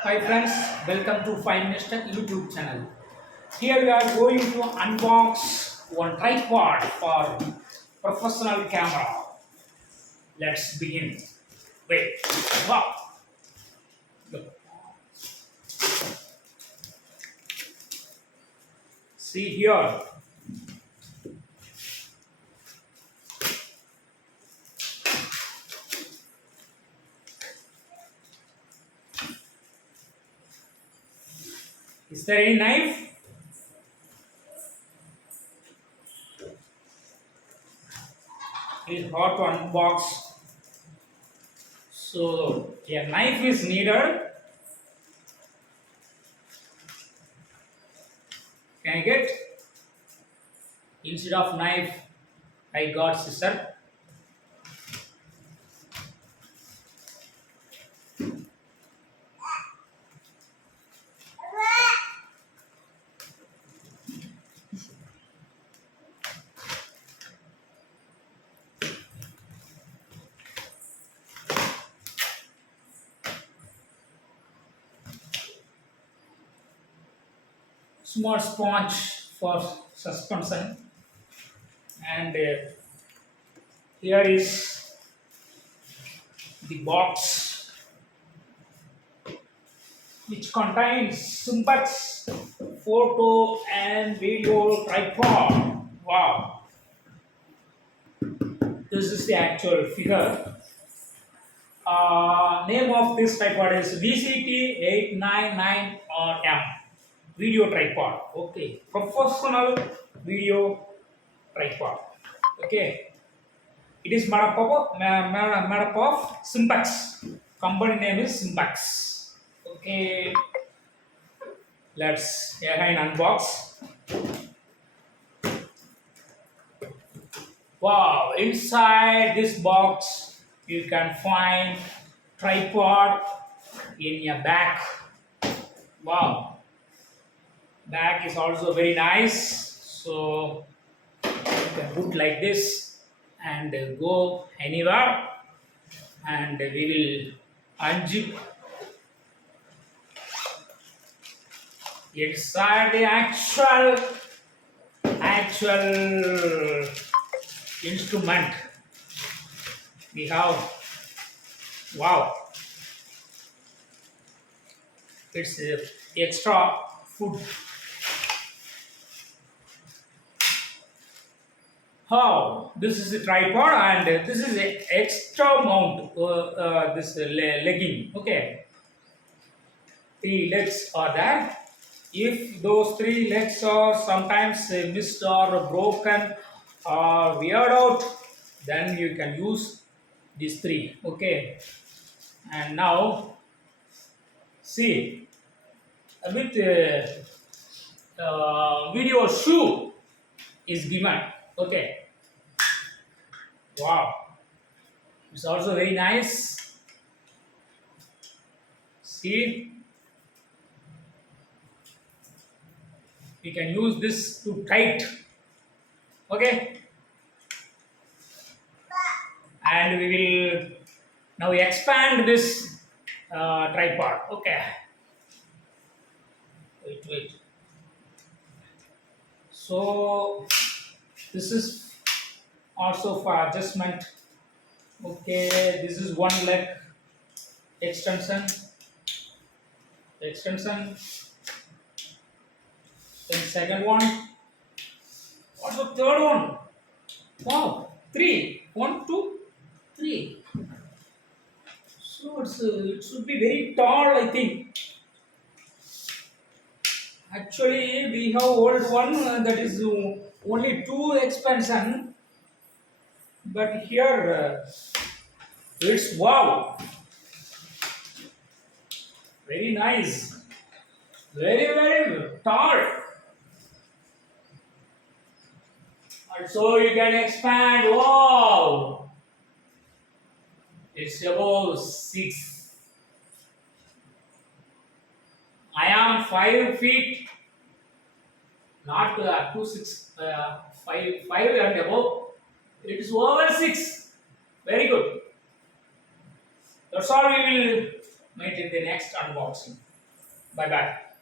Hi friends, welcome to 5 Minutes Tech YouTube channel. Here we are going to unbox one tripod for professional camera. Let's begin. Wait, wow. Look. See here. Is there any knife? It's hard to unbox. So a knife is needed. Can I get? Instead of knife, I got scissor. Small sponge for suspension, and here is the box which contains Simpex photo and video tripod. Wow, this is the actual figure. Name of this tripod is VCT-899RM video tripod. Okay, professional video tripod. Okay, it is made up of Simpex. Company name is Simpex. Okay, let's again unbox. Wow, inside this box you can find tripod in your back. Wow, back is also very nice. So you can put like this and go anywhere, and we will unzip inside the actual instrument. We have, wow, it's extra food. How this is a tripod, and this is a extra mount, this legging. Okay, three legs are there. If those three legs are sometimes missed or broken or weared out, then you can use these three. Okay, and now see, with video shoe is given. Okay, wow, it's also very nice. See, we can use this to tight. Okay, and we will now expand this tripod. Okay, wait. So this is also for adjustment. Okay, this is one leg extension. Then second one. What's the third one? Wow, three. One, two, three. So it should be very tall, I think. Actually, we have old one that is only two expansion, but here it's wow, very nice, very tall. Also, you can expand. Wow, it's above 6. I am 5 feet, not up to 6, 5 and above. It is over 6. Very good. That's all we will meet in the next unboxing. Bye bye.